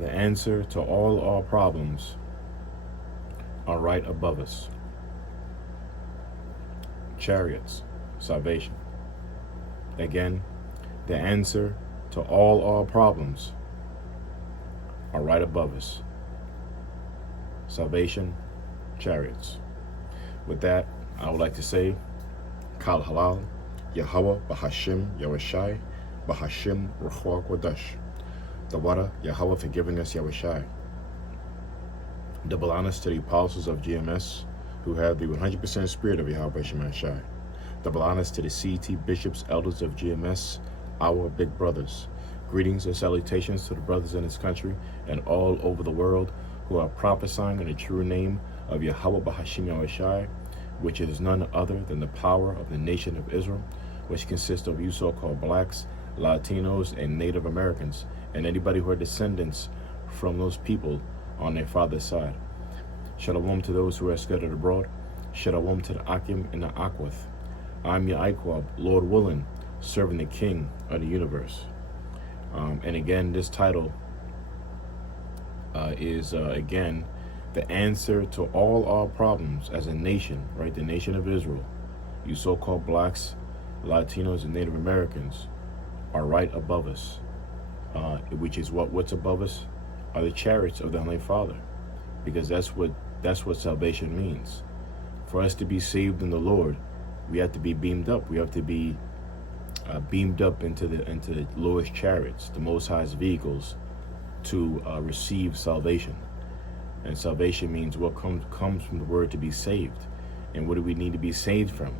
The answer to all our problems are right above us. Chariots, salvation. Again, the answer to all our problems are right above us. Salvation, chariots. With that, I would like to say, Kal Halal, Yahweh, Bahashim, Yahushai, Bahashim, Ruchwa Kodash. Dawada, Yahweh for giving us Yahushai. Double honors to the apostles of GMS who have the 100% spirit of Yahweh Shemashai. Double honors to the CT bishops, elders of GMS, our big brothers. Greetings and salutations to the brothers in this country and all over the world who are prophesying in the true name of Yahweh Bahashim Yahushai, which is none other than the power of the nation of Israel, which consists of you so-called blacks, Latinos, and Native Americans, and anybody who are descendants from those people on their father's side. Shalom to those who are scattered abroad. Shalom to the Akim and the Akwith. I'm your Iquab, Lord willing, serving the King of the universe. And again, this title is, again, the answer to all our problems as a nation, right? The nation of Israel. You so-called blacks, Latinos, and Native Americans are right above us, which is what's above us are the chariots of the Heavenly Father, because that's what salvation means. For us to be saved in the Lord, we have to be beamed up. We have to be beamed up into the Lord's chariots, the Most High's vehicles, to receive salvation. And salvation means what comes from the word to be saved. And what do we need to be saved from?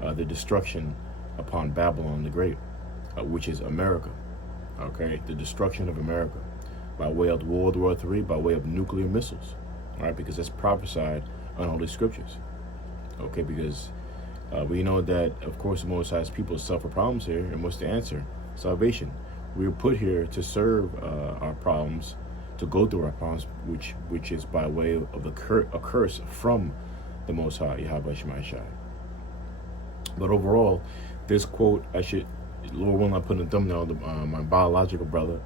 The destruction upon Babylon the Great, which is America. Okay, the destruction of America by way of World War III, by way of nuclear missiles. All right, because that's prophesied on Holy Scriptures. Okay, because we know that, of course, the Most High's people suffer problems here, and what's the answer? Salvation. We were put here to serve our problems, to go through our problems, which is by way of a curse from the Most High, Yahweh Shemashai. But overall, this quote, Lord willing, I put in the thumbnail of my biological brother,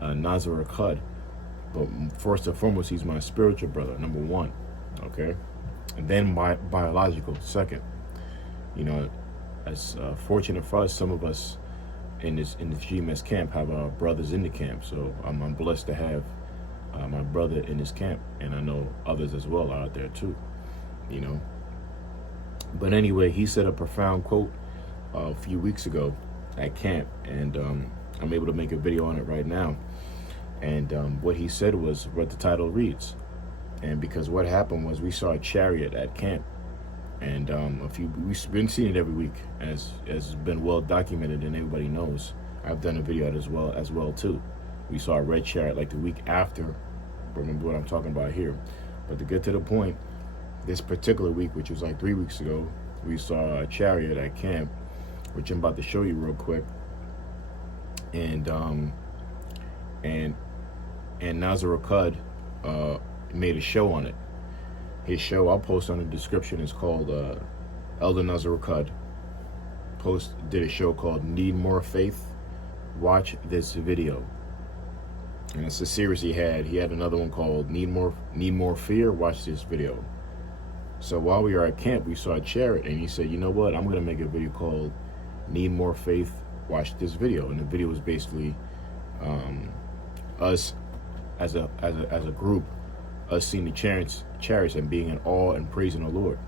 NAZ. But first and foremost, he's my spiritual brother, number one, okay? And then my biological, second. You know, as fortunate for us, some of us in this GMS camp have our brothers in the camp. So I'm blessed to have my brother in this camp, and I know others as well are out there too, you know. But anyway, he said a profound quote a few weeks ago at camp, and I'm able to make a video on it right now. And what he said was what the title reads. And because what happened was we saw a chariot at camp, and we've been seeing it every week, as has been well documented and everybody knows. I've done a video as well too. We saw a red chariot like the week after. Remember what I'm talking about here. But to get to the point, this particular week, which was like 3 weeks ago, we saw a chariot at camp, which I'm about to show you real quick. And Nazar made a show on it. His show, I'll post on the description, is called Elder Nazar did a show called Need More Faith. Watch this video. And it's a series he had. He had another one called Need More Fear. Watch this video. So while we were at camp, we saw a chariot, and he said, you know what, I'm going to make a video called Need More Faith. Watch this video. And the video was basically us as a group, us seeing the chariots and being in awe and praising the Lord,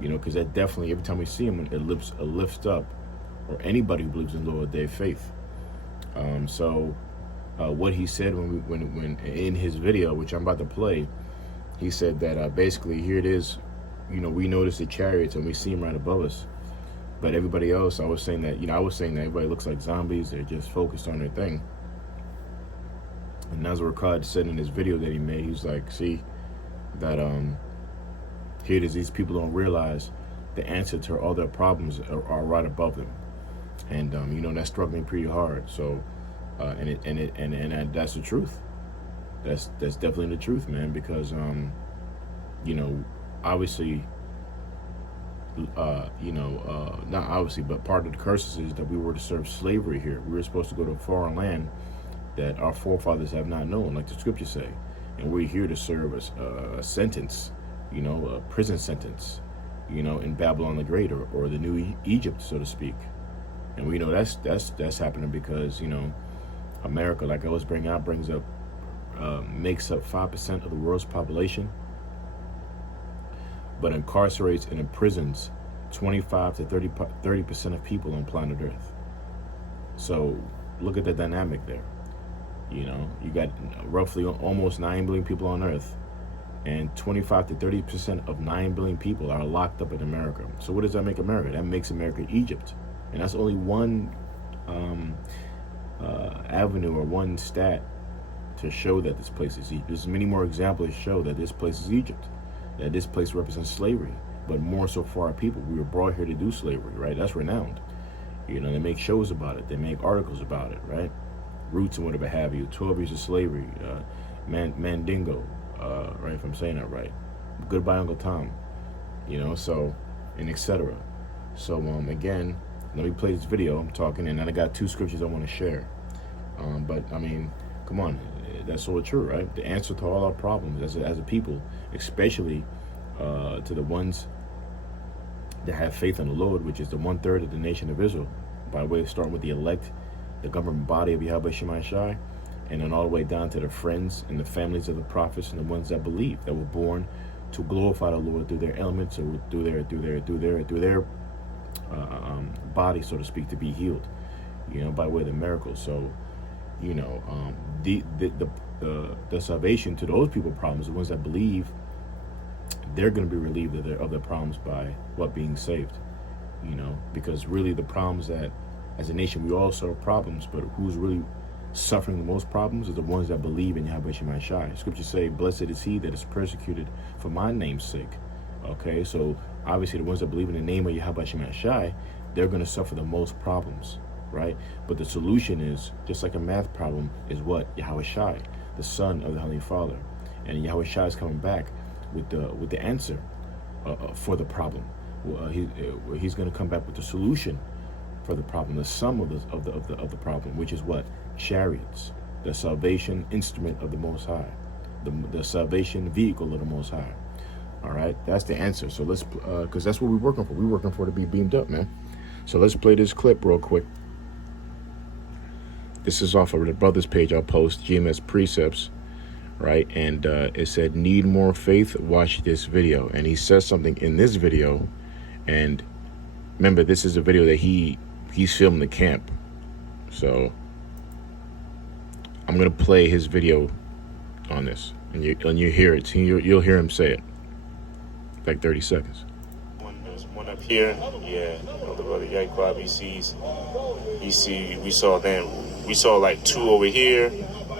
you know, because that definitely, every time we see him, it lifts up, or anybody who believes in the Lord, their faith. So what he said when in his video, which I'm about to play, he said that basically here it is, you know, we notice the chariots and we see them right above us, but everybody else, I was saying that everybody looks like zombies. They're just focused on their thing. And Nazar said in his video that he made, he's like, see, that here it is, these people don't realize the answer to all their problems are right above them. And you know, that's struck me pretty hard. So and that's the truth. That's definitely the truth, man, because you know, obviously not obviously, but part of the curses is that we were to serve slavery here. We were supposed to go to a foreign land that our forefathers have not known, like the scriptures say. And we're here to serve a sentence, you know, a prison sentence, you know, in Babylon the Great, or the new Egypt, so to speak. And we know that's happening because, you know, America, like I was brings up, makes up 5% of the world's population, but incarcerates and imprisons 25 to 30% of people on planet Earth. So look at the dynamic there. You know, you got roughly almost 9 billion people on Earth, and 25 to 30% of 9 billion people are locked up in America. So what does that make America? That makes America Egypt. And that's only one avenue or one stat to show that this place is Egypt. There's many more examples to show that this place is Egypt, that this place represents slavery, but more so for our people. We were brought here to do slavery, right? That's renowned. You know, they make shows about it. They make articles about it, right? Roots and whatever have you. 12 years of slavery, Mandingo, right? If I'm saying that right. Goodbye, Uncle Tom. You know, so, and etc. So, again, let me play this video. I'm talking, and then I got 2 scriptures I want to share. But I mean, come on, that's all true, right? The answer to all our problems as a people, especially to the ones that have faith in the Lord, which is the 1/3 of the nation of Israel, by way of starting with the elect, the government body of Yahweh Shemai Shai, and then all the way down to the friends and the families of the prophets and the ones that believe, that were born to glorify the Lord through their elements, or through their body, so to speak, to be healed, you know, by way of the miracles. So, you know, the salvation to those people problems, the ones that believe, they're going to be relieved of their problems by being saved, you know, because really the problems that as a nation we all solve problems, but who's really suffering the most problems is the ones that believe in Yahweh Shemai Shai. Scriptures say, blessed is he that is persecuted for my name's sake. Okay, so obviously the ones that believe in the name of Yahweh Shemai Shai, they're going to suffer the most problems, right? But the solution is, just like a math problem, is what? Yahweh Shai, the son of the Heavenly Father. And Yahweh Shai is coming back with the answer for the problem. He's going to come back with the solution for the problem, the sum of the problem, which is what? Chariots, the salvation instrument of the Most High, the salvation vehicle of the Most High. All right, that's the answer. So let's, because that's what we're working for. We're working for to be beamed up, man. So let's play this clip real quick. This is off of the brother's page. I'll post GMS precepts, right? And it said, need more faith, watch this video. And he says something in this video. And remember, this is a video that he's filming the camp. So I'm going to play his video on this. And you hear it. You'll hear him say it. Like 30 seconds. There's one up here. Yeah, the brother Yahweh sees. We saw like 2 over here.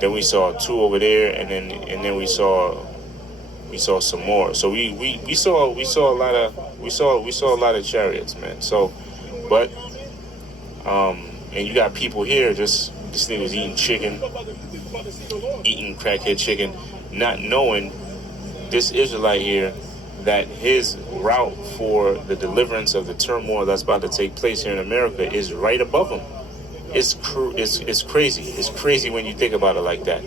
Then we saw 2 over there, and then we saw some more. So we saw a lot of chariots, man. So, but and you got people here. This nigga was eating crackhead chicken, not knowing this Israelite here, that his route for the deliverance of the turmoil that's about to take place here in America is right above him. It's crazy. It's crazy when you think about it like that.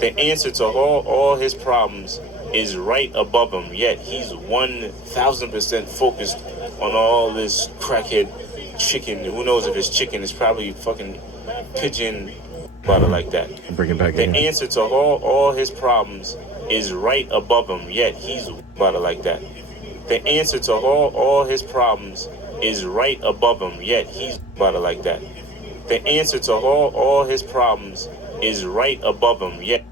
The answer to all his problems is right above him, yet he's 1,000% focused on all this crackhead chicken. Who knows if it's chicken? It's probably fucking pigeon. About it like that. Bring it back. The answer to all his problems is right above him, yet he's about it like that. The answer to all his problems is right above him, yet he's about it like that. The answer to all his problems is right above him, yet.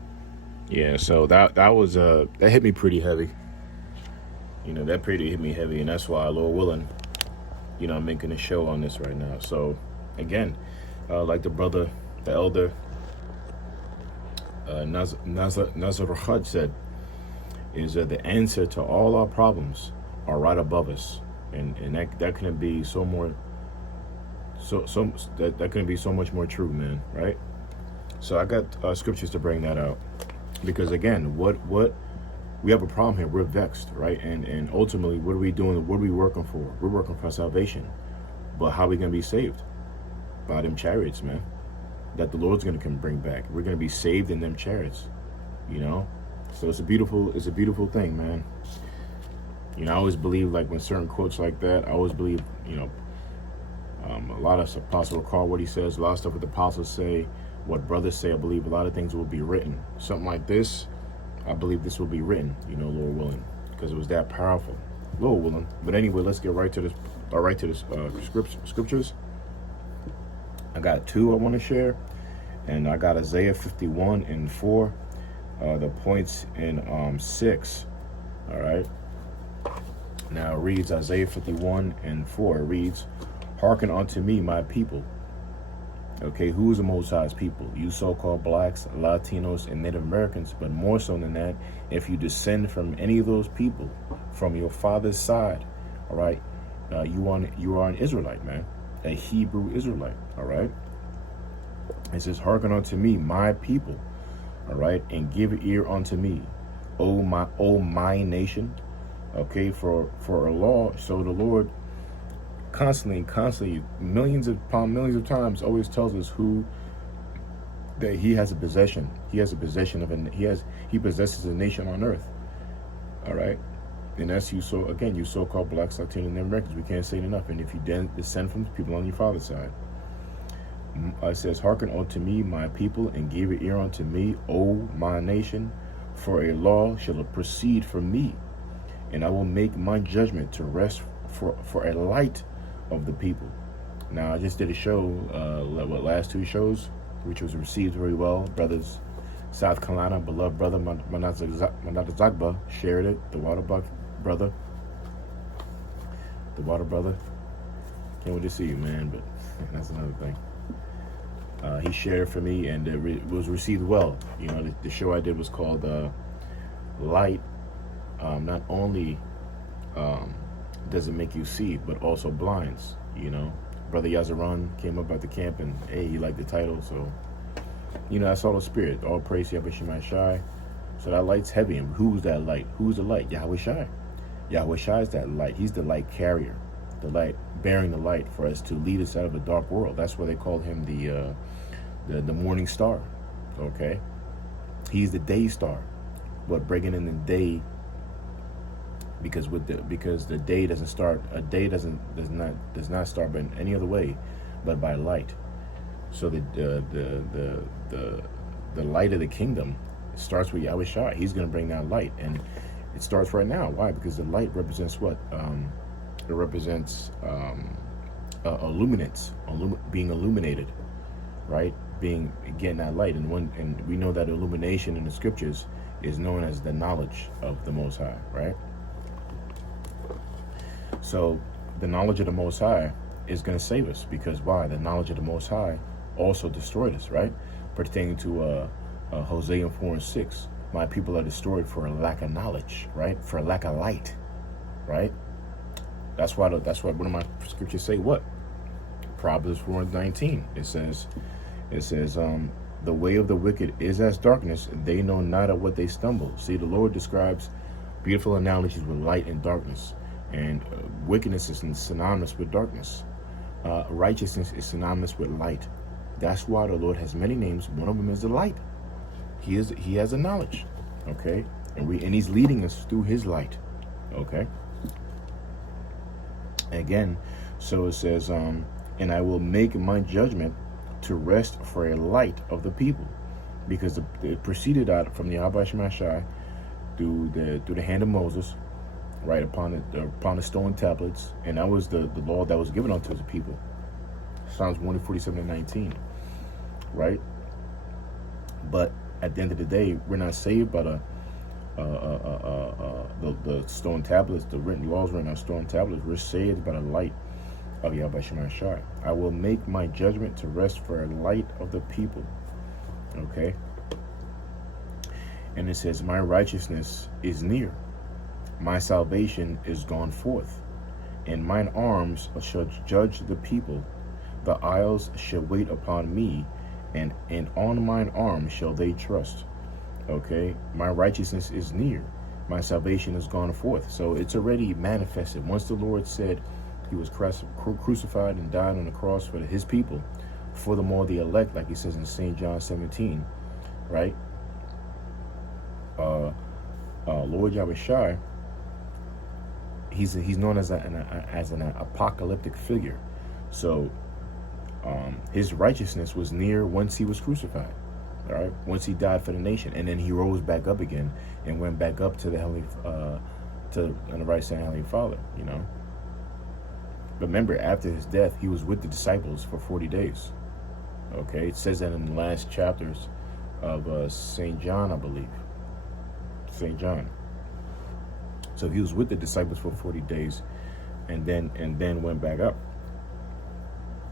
Yeah, so that was that hit me pretty heavy. You know, that pretty hit me heavy, and that's why, Lord willing, you know, I'm making a show on this right now. So again, like the brother, the elder Nazar said, is that the answer to all our problems are right above us, and that couldn't be that couldn't be so much more true, man. Right? So I got scriptures to bring that out, because again, what we have a problem here. We're vexed, right? And ultimately, what are we doing? What are we working for? We're working for salvation, but how are we gonna be saved? By them chariots, man. that the Lord's going to come bring back. We're going to be saved in them chariots, you know. So it's a beautiful thing, man. You know, I always believe, like, when certain quotes like that, I always believe, you know, a lot of Apostle recall what he says, a lot of stuff what the apostles say, what brothers say. I believe a lot of things will be written. Something like this, I believe this will be written, you know, Lord willing, because it was that powerful, Lord willing. But anyway, let's get right to this. Scriptures. I got two I want to share, and I got Isaiah 51 and 4. The points in 6. All right. Now it reads, Isaiah 51 and 4. It reads, "Hearken unto me, my people." Okay, who is the Most High's people? You so-called blacks, Latinos, and Native Americans. But more so than that, if you descend from any of those people, from your father's side, all right, you are an Israelite, man, a Hebrew Israelite. All right. It says, "Hearken unto me, my people." All right, and give ear unto me, O my nation. Okay, for a law. So the Lord constantly, millions of times, always tells us that He has a possession. He has a possession of He possesses a nation on earth. All right, and that's you. So again, you so-called blacks, Latinos, and Americans. We can't say it enough. And if you descend from people on your father's side, it says, "Hearken unto me, my people, and give your ear unto me, O my nation. For a law shall proceed from me, and I will make my judgment to rest for a light of the people." Now, I just did a show, last two shows, which was received very well. Brothers, South Carolina, beloved brother, Manatazagba shared it. The water brother. Can't wait to see you, man, but that's another thing. He shared it for me, and it was received well. You know, the show I did was called Light. Not only does it make you see, but also blinds. You know, Brother Yazaran came up at the camp, and hey, he liked the title. So, you know, that's all the spirit. All praise Yahweh Shemai Shai. So that light's heavy. And who's that light? Who's the light? Yahweh Shai. Yahweh Shai is that light. He's the light carrier. The light, bearing the light for us to lead us out of a dark world. That's why they called him the morning star. Okay, he's the day star, but breaking in the day, because the day doesn't start. A day does not start by any other way, but by light. So the light of the kingdom starts with Yahweh Shai. He's going to bring that light, and it starts right now. Why? Because the light represents what? It represents illuminates, being illuminated, right? Getting that light, and we know that illumination in the scriptures is known as the knowledge of the Most High, right? So the knowledge of the Most High is going to save us, because why? The knowledge of the Most High also destroyed us, right? Pertaining to Hosea 4 and 6, my people are destroyed for a lack of knowledge, right? For a lack of light, right? That's why one of my scriptures say what? Proverbs 4:19. It says, the way of the wicked is as darkness, and they know not of what they stumble. See, the Lord describes beautiful analogies with light and darkness, and wickedness is synonymous with darkness. Righteousness is synonymous with light. That's why the Lord has many names. One of them is the light. He has a knowledge, okay, and He's leading us through His light, okay. Again, so it says, and I will make my judgment to rest for a light of the people, because it proceeded out from the Yahweh Shemai Shai through the hand of Moses, right, upon the stone tablets, and that was the law that was given unto the people. Psalms 147:19, right? But at the end of the day, we're not saved by the stone tablets, the written laws written on stone tablets. We're saved by the light of Yahweh Shemai Shai. I will make my judgment to rest for a light of the people. Okay. And it says, my righteousness is near, my salvation is gone forth, and mine arms shall judge the people. The isles shall wait upon me, and on mine arm shall they trust. Okay, my righteousness is near, my salvation is gone forth. So it's already manifested. Once the Lord said He was crucified and died on the cross for His people, Furthermore, the elect, like he says in St. John 17, right? Lord Yahweh Shai, he's known as an apocalyptic figure. So his righteousness was near once he was crucified, all right? Once he died for the nation, and then he rose back up again and went back up to the heavenly, on the right side of the Heavenly Father, you know. But remember, after his death, he was with the disciples for 40 days. Okay, it says that in the last chapters of St. John, I believe. St. John. So he was with the disciples for 40 days, and then went back up.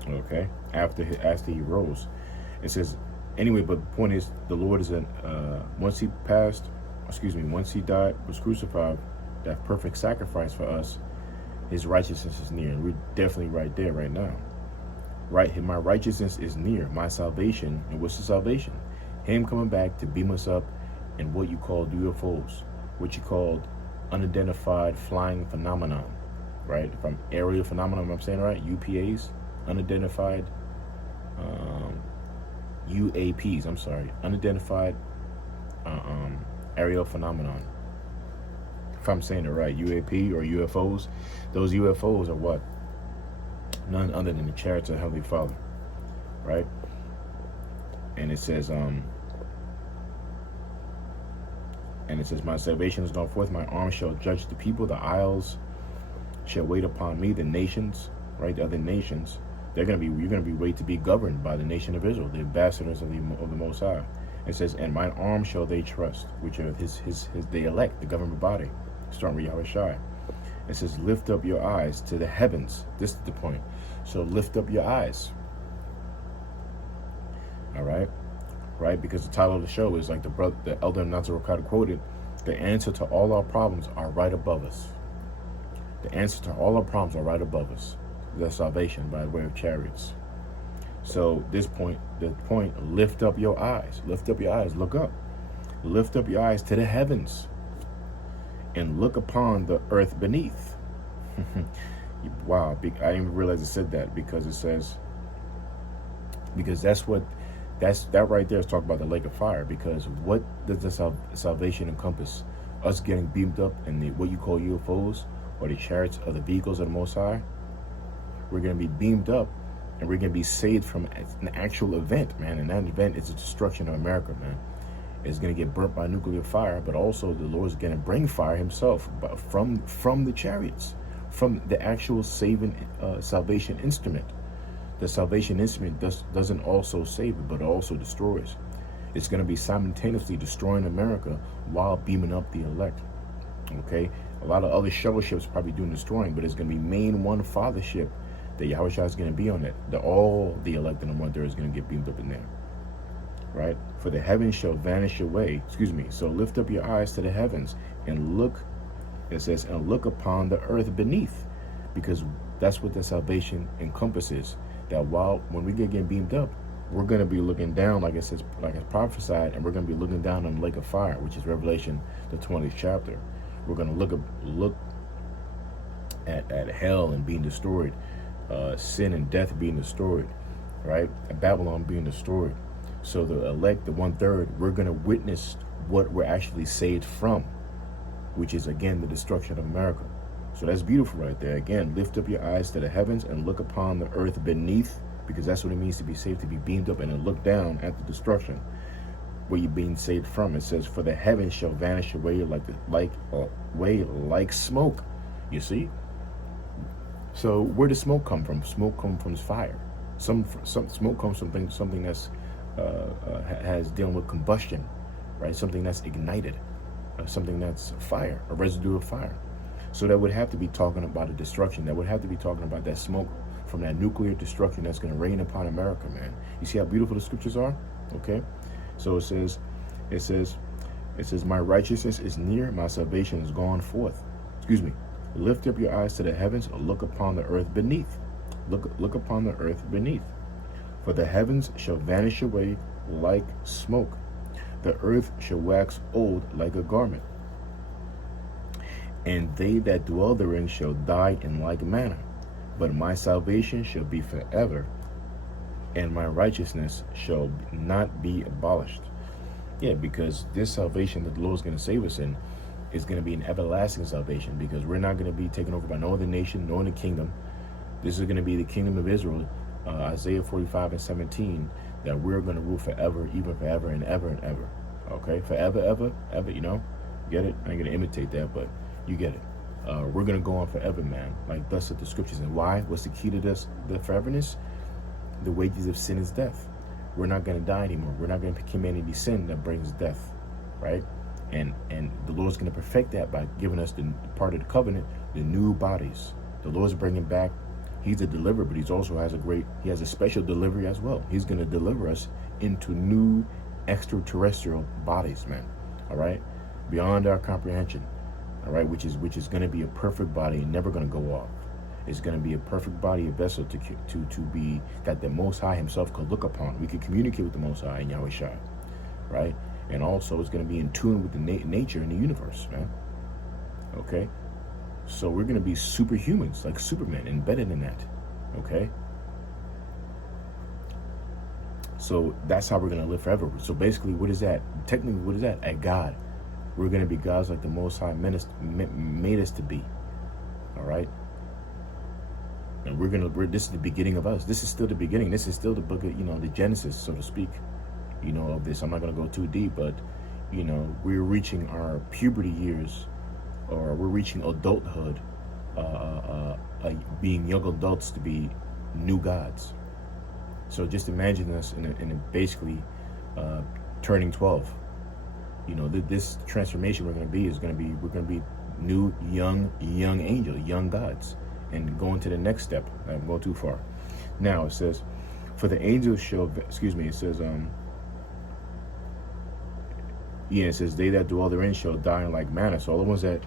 Okay, after he rose, it says anyway. But the point is, the Lord is once he died, was crucified, that perfect sacrifice for us, his righteousness is near, and we're definitely right there right now. Right, my righteousness is near, my salvation. And what's the salvation? Him coming back to beam us up in what you call UFOs, what you called unidentified flying phenomenon, right? If I'm aerial phenomenon, I'm saying right, UPAs, unidentified UAPs, I'm sorry, unidentified aerial phenomenon. If I'm saying it right, UAP or UFOs, those UFOs are what? None other than the chariots of the Heavenly Father, right? And it says, my salvation has gone forth, my arm shall judge the people, the isles shall wait upon me, the nations, right? The other nations, you're gonna be wait to be governed by the nation of Israel, the ambassadors of the Most High. It says, and mine arm shall they trust, which are his the elect, the government body, starting with Yahweh Shai. It says, lift up your eyes to the heavens. This is the point. So lift up your eyes. All right? Right? Because the title of the show is like the elder Nazar quoted, the answer to all our problems are right above us. The answer to all our problems are right above us. The salvation by way of chariots. So the point, lift up your eyes. Lift up your eyes. Look up. Lift up your eyes to the heavens and look upon the earth beneath. Wow, I didn't even realize it said that, because it says, because that right there is talking about the lake of fire. Because what does the salvation encompass? Us getting beamed up in what you call UFOs, or the chariots of the vehicles of the Most High. We're going to be beamed up, and we're going to be saved from an actual event, man. And that event is the destruction of America, man. It's going to get burnt by nuclear fire, but also the Lord's going to bring fire himself from the chariots, from the actual salvation instrument. The salvation instrument doesn't also save it, but it also destroys. It's going to be simultaneously destroying America while beaming up the elect. Okay? A lot of other shuttle ships probably doing destroying, but it's going to be main one father ship that Yahweh Shai is going to be on it. All the elect in the one there is going to get beamed up in there. Right? For the heavens shall vanish away. So lift up your eyes to the heavens and look, it says, and look upon the earth beneath. Because that's what the salvation encompasses. That when we get getting beamed up, we're going to be looking down, like it says, like it's prophesied, and we're going to be looking down on the lake of fire, which is Revelation, the 20th chapter. We're going to look at hell and being destroyed, sin and death being destroyed, right? Babylon being destroyed. So the elect, the 1/3, we're going to witness what we're actually saved from, which is, again, the destruction of America. So that's beautiful right there. Again, lift up your eyes to the heavens and look upon the earth beneath, because that's what it means to be saved, to be beamed up, and then look down at the destruction where you're being saved from. It says, for the heavens shall vanish away like smoke. You see? So where does smoke come from? Smoke comes from fire. Some smoke comes from something that's has dealing with combustion, right? Something that's ignited, something that's fire, a residue of fire. So that would have to be talking about a destruction. That would have to be talking about that smoke from that nuclear destruction that's going to rain upon America, man. You see how beautiful the scriptures are? Okay. So it says, my righteousness is near, my salvation is gone forth. Lift up your eyes to the heavens, look upon the earth beneath. Look upon the earth beneath. For the heavens shall vanish away like smoke. The earth shall wax old like a garment. And they that dwell therein shall die in like manner. But my salvation shall be forever and my righteousness shall not be abolished. Yeah, because this salvation that the Lord is going to save us in is going to be an everlasting salvation, because we're not going to be taken over by no other nation, no other kingdom. This is going to be the kingdom of Israel, Isaiah 45:17, that we're going to rule forever, even forever and ever and ever. Okay, forever, ever, you know, get it? I ain't going to imitate that, but you get it. We're going to go on forever, man, like thus said the scriptures. And why? What's the key to this, the foreverness? The wages of sin is death. We're not going to die anymore. We're not going to commit any sin that brings death, right? And the Lord's going to perfect that by giving us the part of the covenant, the new bodies. The Lord's bringing back. He's a deliverer, but he has a special delivery as well. He's going to deliver us into new extraterrestrial bodies, man. All right, beyond our comprehension. All right, which is going to be a perfect body and never going to go off. It's going to be a perfect body, a vessel to be that the Most High Himself could look upon. We could communicate with the Most High in Yahweh Shai, right? And also, it's going to be in tune with the nature and the universe, man. Okay, so we're going to be superhumans, like Superman, and better than that. Okay. So that's how we're going to live forever. So basically, what is that? Technically, what is that? At God. We're going to be gods like the Most High made us to be. All right. And this is the beginning of us. This is still the beginning. This is still the book of, the Genesis, so to speak, of this. I'm not going to go too deep, but, we're reaching our puberty years, or we're reaching adulthood, being young adults to be new gods. So just imagine us in basically turning 12. This transformation we're going to be new, young angels, young gods, and going to the next step. I'm going too far. Now it says, for the angels shall, it says, it says, they that dwell therein shall die in like manner. So all the ones that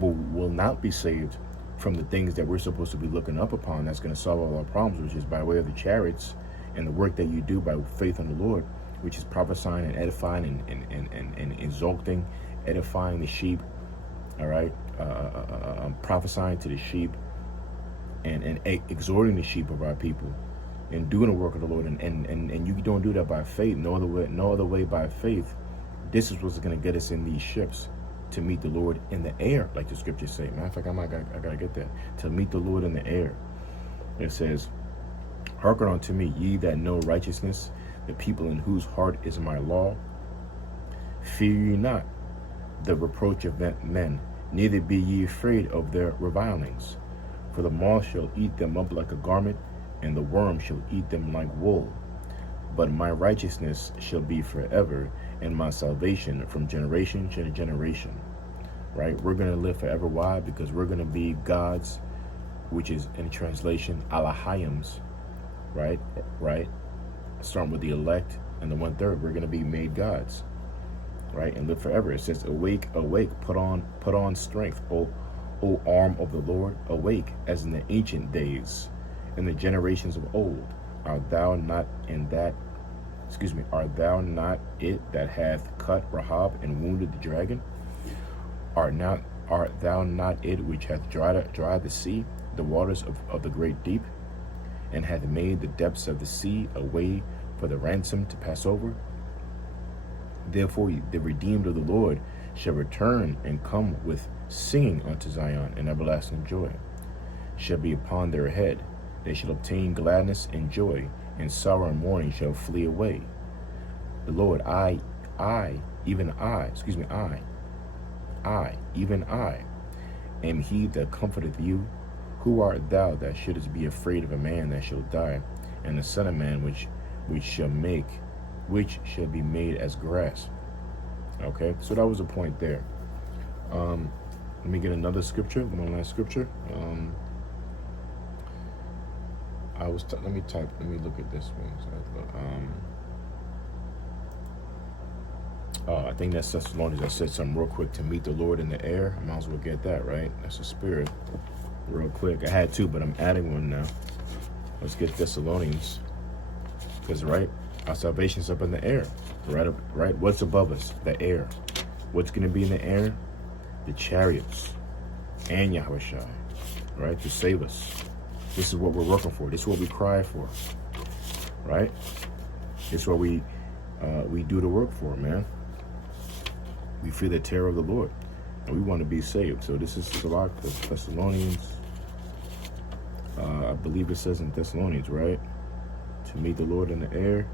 will not be saved from the things that we're supposed to be looking up upon, that's going to solve all our problems, which is by way of the chariots and the work that you do by faith in the Lord, which is prophesying and edifying and exalting, edifying the sheep, all right, prophesying to the sheep and exhorting the sheep of our people and doing the work of the Lord. And you don't do that by faith, no other way by faith. This is what's going to get us in these ships to meet the Lord in the air, like the scriptures say. Matter of fact, I gotta get that. To meet the Lord in the air. It says, hearken unto me, ye that know righteousness, the people in whose heart is my law. Fear ye not the reproach of men, neither be ye afraid of their revilings. For the moth shall eat them up like a garment, and the worm shall eat them like wool. But my righteousness shall be forever, and my salvation from generation to generation. Right? We're going to live forever. Why? Because we're going to be gods, which is in translation, Alahims. Right? Starting with the elect and the 1/3, we're going to be made gods. Right? And live forever. It says, awake, awake, put on strength, O arm of the Lord, awake, as in the ancient days, in the generations of old. Art thou not it that hath cut Rahab and wounded the dragon? Art thou not it which hath dried the sea, the waters of the great deep, and hath made the depths of the sea a way for the ransom to pass over? Therefore the redeemed of the Lord shall return and come with singing unto Zion, and everlasting joy shall be upon their head. They shall obtain gladness and joy, and sorrow and mourning shall flee away. The Lord, even I, am he that comforteth you. Who art thou that shouldest be afraid of a man that shall die, and the son of man which shall be made as grass? Okay, so that was a point there. Let me get another scripture, one last scripture. Let me look at this one. I think that's Thessalonians. I said something real quick, to meet the Lord in the air. I might as well get that, right? That's the spirit. Real quick. I had two, but I'm adding one now. Let's get Thessalonians. Because, right, our salvation's up in the air. Right? What's above us? The air. What's going to be in the air? The chariots and Yahweh Shai, right? To save us. This is what we're working for. This is what we cry for. right? It's what we do the work for, man. We fear the terror of the Lord, and we want to be saved. So this is the lot of Thessalonians. I believe it says in Thessalonians, right? To meet the Lord in the air.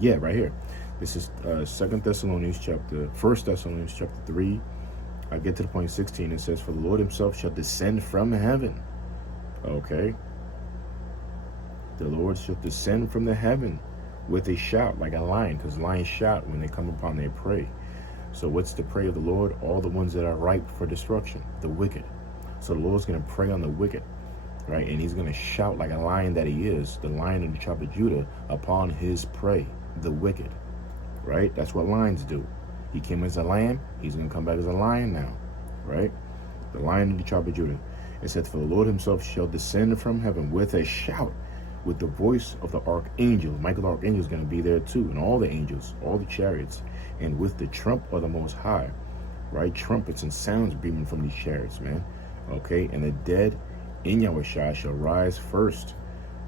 Yeah, right here. This is 1 Thessalonians chapter 3. I get to the point 16. It says, for the Lord himself shall descend from heaven. Okay. The Lord shall descend from the heaven with a shout, like a lion, because lions shout when they come upon their prey. So what's the prey of the Lord? All the ones that are ripe for destruction, the wicked. So the Lord's going to prey on the wicked, right? And he's going to shout like a lion that he is, the lion of the tribe of Judah, upon his prey, the wicked, right? That's what lions do. He came as a lamb. He's going to come back as a lion now, right? The lion of the tribe of Judah. It says, for the Lord himself shall descend from heaven with a shout, with the voice of the archangel. Michael the archangel is going to be there too, and all the angels, all the chariots, and with the trump of the Most High, right? Trumpets and sounds beaming from these chariots, man. Okay, and the dead in Yahweh shall rise first,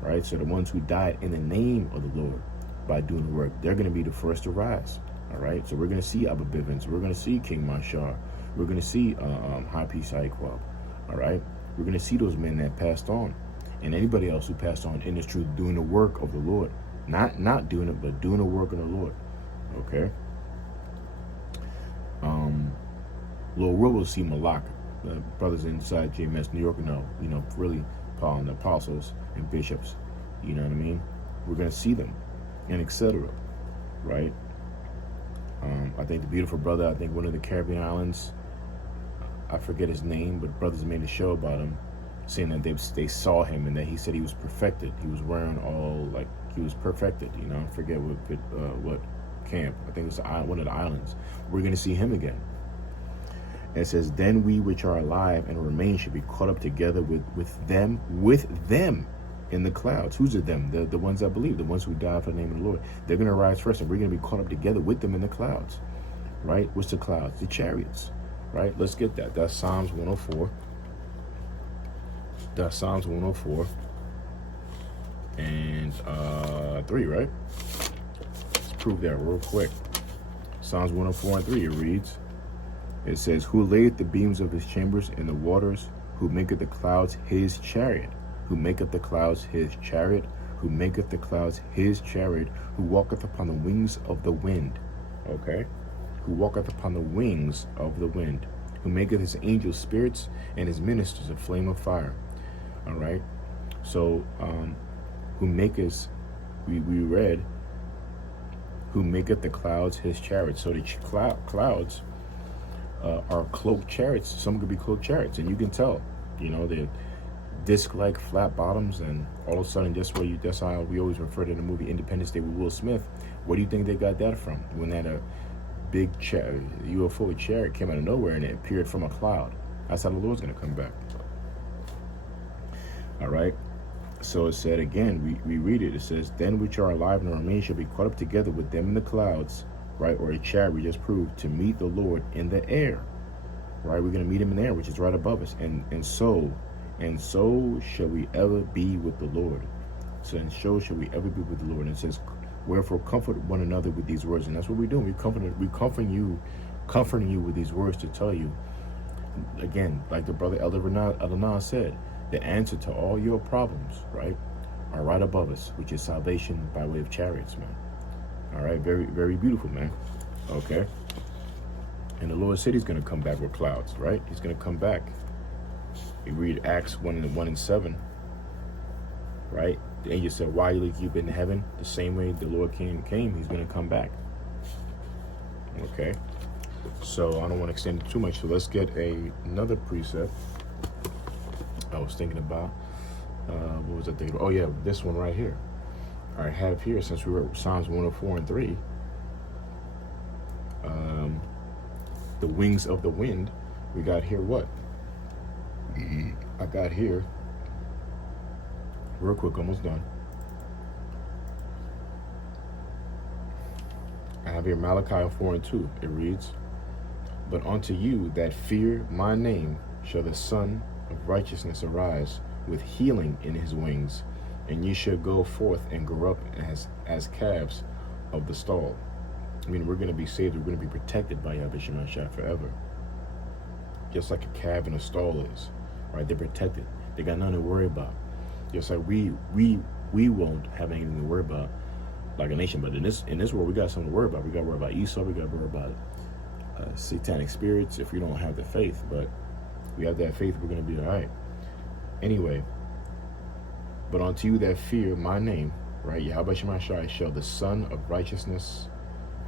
right? So the ones who died in the name of the Lord by doing the work, they're going to be the first to rise. All right, so we're going to see Abba Bivens, we're going to see King Mashar, we're going to see High Peace Iquab. All right, we're going to see those men that passed on, and anybody else who passed on in this truth, doing the work of the Lord, not doing it, but doing the work of the Lord. Okay. Lord, we'll see Malak, brothers inside JMS New York know, really calling the apostles and bishops. You know what I mean? We're going to see them, and etc. Right? I think the beautiful brother, I think one of the Caribbean islands, I forget his name, but brothers made a show about him, saying that they saw him and that he said he was perfected. He was wearing all, like, he was perfected, I forget what camp. I think it was one of the islands. We're going to see him again. And it says, then we which are alive and remain should be caught up together with them in the clouds. Who's of them? The ones that believe, the ones who died for the name of the Lord. They're going to rise first, and we're going to be caught up together with them in the clouds. Right? What's the clouds? The chariots. Right? Let's get that. That's Psalms 104. That's Psalms 104. And 3, right? Let's prove that real quick. Psalms 104 and 3, it reads, it says, who laid the beams of his chambers in the waters, who maketh the clouds his chariot, who maketh the clouds his chariot, who maketh the clouds his chariot, who walketh upon the wings of the wind. Okay? Who walketh upon the wings of the wind, who maketh his angels spirits and his ministers a flame of fire. All right? So, who maketh, we read, who maketh the clouds his chariot. So the clouds are cloaked chariots. Some could be cloaked chariots, and you can tell, they're disc-like flat bottoms, and all of a sudden, that's how we always refer to the movie Independence Day with Will Smith. Where do you think they got that from? When that big UFO chariot came out of nowhere and it appeared from a cloud. That's how the Lord's going to come back. All right. So it said again, we read it. It says, then which are alive and remain shall be caught up together with them in the clouds, right? Or a chariot, we just proved, to meet the Lord in the air. Right? We're going to meet him in the air, which is right above us. And so shall we ever be with the Lord. And so shall we ever be with the Lord. And it says, wherefore comfort one another with these words. And that's what we're doing. We're comforting you with these words to tell you, again, like the brother Elder Adonai said, the answer to all your problems, right, are right above us, which is salvation by way of chariots, man. All right, very, very beautiful, man. Okay. And the Lord said he's going to come back with clouds, right? He's going to come back. We read Acts 1:1-7, right? The angel said, why you keep in heaven? The same way the Lord came, he's going to come back. Okay. So I don't want to extend it too much. So let's get another precept. I was thinking about, what was I thinking? Oh yeah, this one right here. I have here, since we were at Psalms 104 and 3, the wings of the wind. We got here what? I got here, real quick, almost done. I have here Malachi 4:2. It reads, but unto you that fear my name shall the Son of righteousness arise with healing in his wings, and ye shall go forth and grow up as calves of the stall. I mean, we're going to be saved. We're going to be protected by Yahweh Shemashah forever. Just like a calf in a stall is, right? They're protected. They got nothing to worry about. Just like we won't have anything to worry about like a nation. But in this world, we got something to worry about. We got to worry about Esau. We got to worry about satanic spirits if we don't have the faith. But we have that faith, we're going to be all right. Anyway, but unto you that fear my name, right, Yahweh Shemashah, shall the Son of Righteousness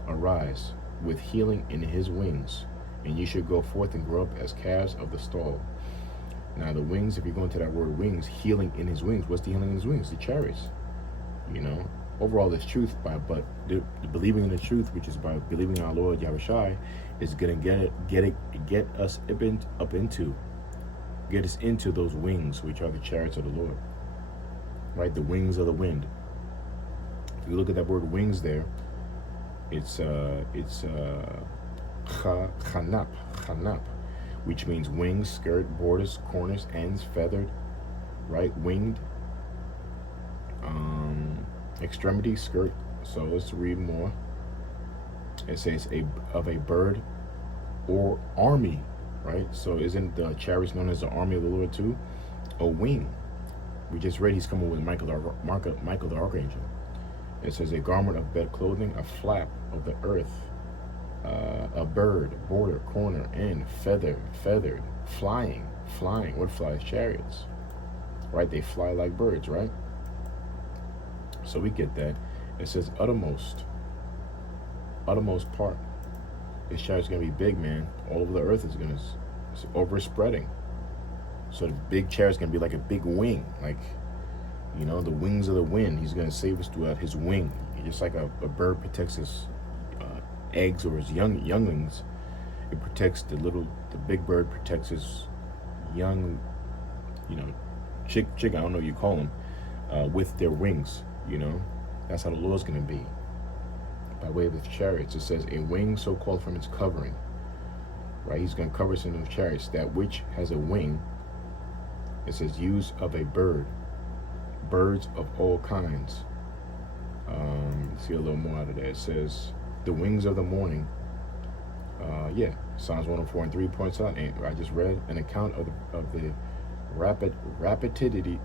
arise with healing in his wings, and you should go forth and grow up as calves of the stall. Now the wings, if you go into that word wings, healing in his wings, what's the healing in his wings? The chariots. You know, overall there's truth but the believing in the truth, which is by believing in our Lord Yahweh Shai, is gonna get us into those wings, which are the chariots of the Lord. Right, the wings of the wind. If you look at that word wings there, it's chanap, which means wings, skirt, borders, corners, ends, feathered, right, winged, extremity, skirt. So let's read more. It says of a bird or army, right? So isn't the chariots known as the army of the Lord too? A wing. We just read he's coming with Michael the archangel. It says a garment of bed clothing, a flap of the earth, a bird, border, corner, end, feathered, flying. What flies? Chariots, right? They fly like birds, right? So we get that. It says uttermost part. This chariot's gonna be big, man. All over the earth it's overspreading. So the big chariot's gonna be like a big wing, like, you know, the wings of the wind. He's gonna save us throughout his wing. Just like a bird protects his eggs or his younglings, it protects the big bird protects his young, you know, chick, I don't know what you call them, with their wings, you know. That's how the Lord's gonna be, by way of the chariots. It says a wing so called from its covering, right? He's gonna cover us in those chariots. That which has a wing, it says use of a bird, birds of all kinds. See a little more out of that. It says the wings of the morning. Psalms 104:3 points out, and I just read an account of the rapidity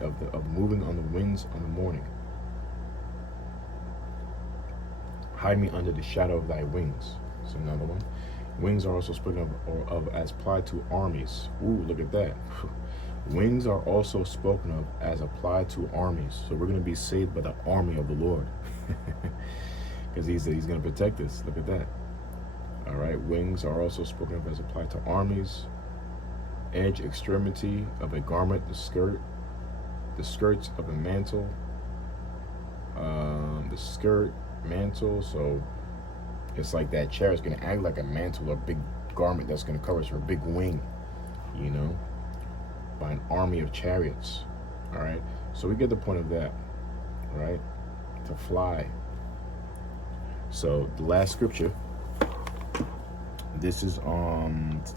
of moving on the winds on the morning. Hide me under the shadow of thy wings. That's another one. Wings are also spoken of as applied to armies. Ooh, look at that. Wings are also spoken of as applied to armies. So we're going to be saved by the army of the Lord. Because he's going to protect us. Look at that. All right. Wings are also spoken of as applied to armies. Edge, extremity of a garment, the skirts of a mantle. The skirt, mantle. So it's like that chariot's going to act like a mantle or a big garment that's going to cover us, or a big wing, you know, by an army of chariots. All right. So we get the point of that, right? To fly. So the last scripture, this is what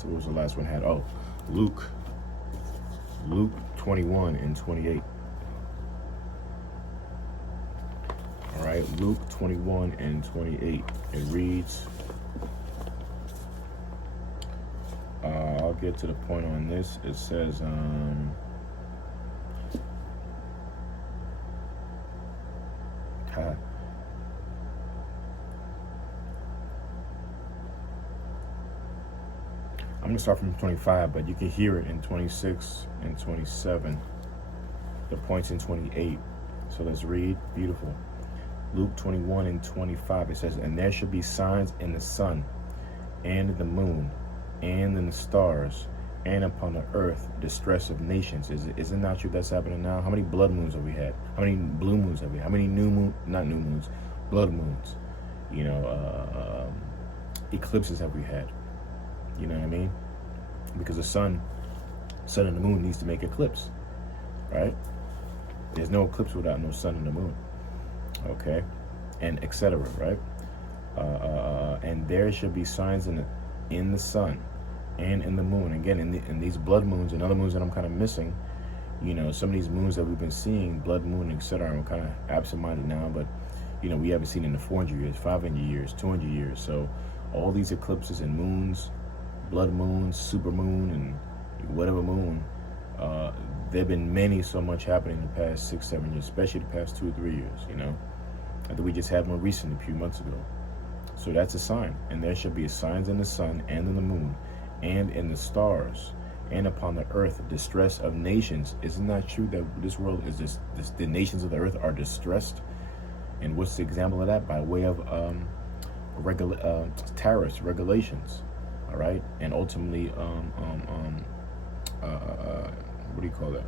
was the last one I had? Oh, Luke 21:28. All right, Luke 21:28. It reads, I'll get to the point on this. It says, I'm going to start from 25, but you can hear it in 26 and 27. The points in 28. So let's read. Beautiful. Luke 21:25. It says, and there shall be signs in the sun, and in the moon, and in the stars, and upon the earth distress of nations. Is it not true that's happening now? How many blood moons have we had? How many blue moons have we had? How many blood moons? You know, eclipses have we had? You know what I mean? Because the sun and the moon needs to make eclipse, right? There's no eclipse without no sun and the moon. Okay, and etc. Right? And there should be signs in the sun, and in the moon. Again, in these blood moons and other moons that I'm kind of missing, you know, some of these moons that we've been seeing, blood moon, etc. I'm kind of absent-minded now, but you know, we haven't seen in the 400 years, 500 years, 200 years. So all these eclipses and moons, blood moons, super moon, and whatever moon, there have been many so much happening in the past 6-7 years, especially the past 2 or 3 years, you know. I think we just had one recently a few months ago. So that's a sign. And there shall be signs in the sun and in the moon and in the stars and upon the earth, distress of nations. Isn't that true that this world is the nations of the earth are distressed? And what's the example of that? By way of tariffs, regulations, all right? And ultimately, what do you call it?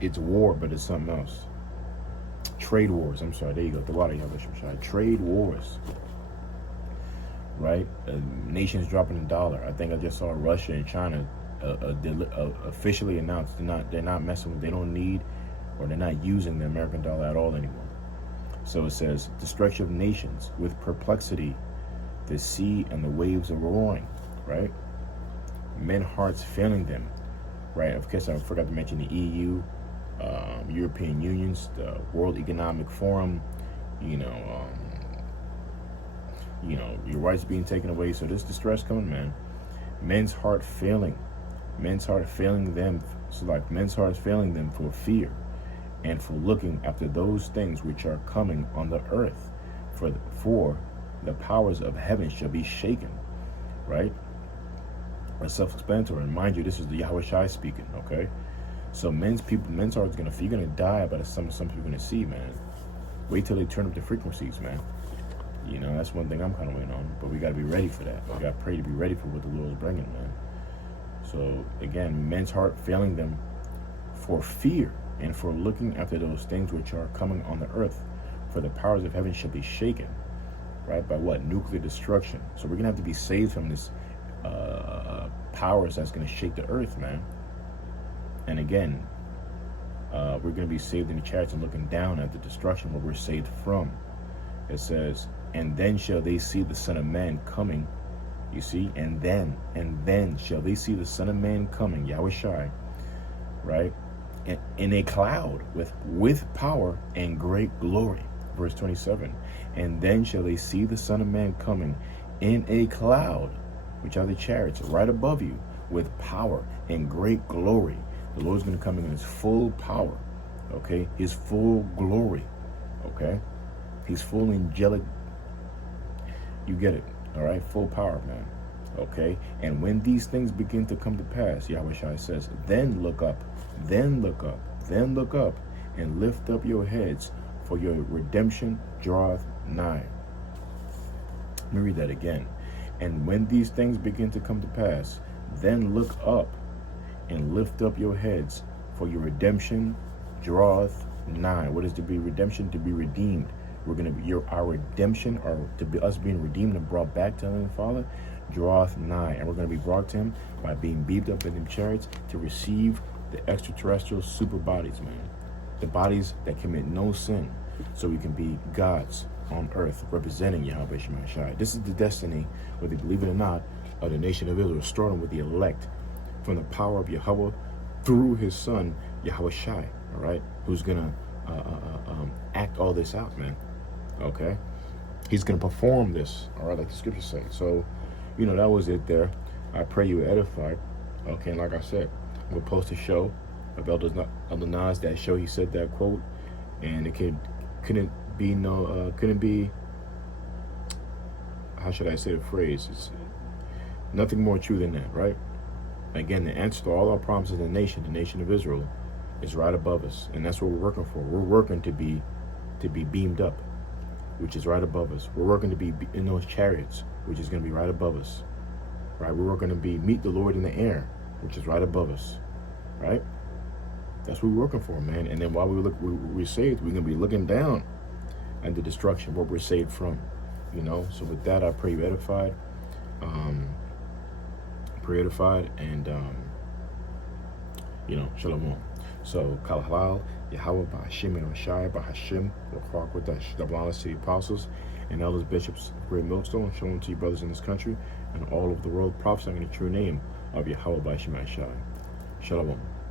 It's war, but it's something else. Trade wars. I'm sorry. There you go. The water, Yahweh. Trade wars. Right? Nations dropping the dollar. I think I just saw Russia and China officially announced they're not messing with. They don't need, or they're not using the American dollar at all anymore. So it says, destruction of nations with perplexity, the sea and the waves are roaring. Right? Men hearts failing them. Right? Of course, I forgot to mention the EU. European Unions, the World Economic Forum, you know, your rights being taken away. So this distress coming, man. Men's heart failing them. So like men's hearts failing them for fear and for looking after those things which are coming on the earth. For the powers of heaven shall be shaken. Right? That's self-explanatory. And mind you, this is the Yahweh Shai speaking. Okay. So men's hearts you're gonna die, but some people are gonna see, man. Wait till they turn up the frequencies, man. You know, that's one thing I'm kind of waiting on. But we gotta be ready for that. We gotta pray to be ready for what the Lord is bringing, man. So again, men's heart failing them for fear and for looking after those things which are coming on the earth. For the powers of heaven shall be shaken, right? By what? Nuclear destruction. So we're gonna have to be saved from this powers that's gonna shake the earth, man. And again, we're going to be saved in the chariots and looking down at the destruction where we're saved from. It says, and then shall they see the Son of Man coming. You see, and then shall they see the Son of Man coming, Yahweh Shai, right? In a cloud with power and great glory. Verse 27. And then shall they see the Son of Man coming in a cloud, which are the chariots, right above you, with power and great glory. The Lord's going to come in his full power, okay? His full glory, okay? His full angelic, you get it, all right? Full power, man, okay? And when these things begin to come to pass, Yahweh Shai says, then look up, and lift up your heads, for your redemption draweth nigh. Let me read that again. And when these things begin to come to pass, then look up, and lift up your heads, for your redemption draweth nigh. What is to be redemption? To be redeemed. We're going to be our redemption, or to be us being redeemed and brought back to Heavenly Father, draweth nigh. And we're going to be brought to him by being beamed up in them chariots to receive the extraterrestrial super bodies, man. The bodies that commit no sin, so we can be gods on earth, representing Yahweh Shai. This is the destiny, whether you believe it or not, of the nation of Israel, starting with the elect, from the power of Yahweh through his son, Yahweh Shai, all right? Who's going to act all this out, man, okay? He's going to perform this, all right, like the scriptures say. So, you know, that was it there. I pray you were edified, okay? And like I said, I'm going to post a show of Elder NAZ, that show he said that quote, and it couldn't be, how should I say the phrase? It's nothing more true than that, right? Again, the answer to all our problems in the nation of Israel, is right above us, and that's what we're working for. We're working to be beamed up, which is right above us. We're working to be in those chariots, which is going to be right above us, right? We're working to meet the Lord in the air, which is right above us, right? That's what we're working for, man. And then while we're saved, we're going to be looking down at the destruction, what we're saved from, you know. So with that, I pray you edified. And you know, shalom. So Kal Halal, Yahweh, Ba'Hashim, and Shai, Ba'Hashim, the Quack with the Blonde City Apostles, and elders, bishops of Great Millstone. Shalom to you brothers in this country and all over the world, prophesying in the true name of Yahweh by Shemai Shai. Shalom.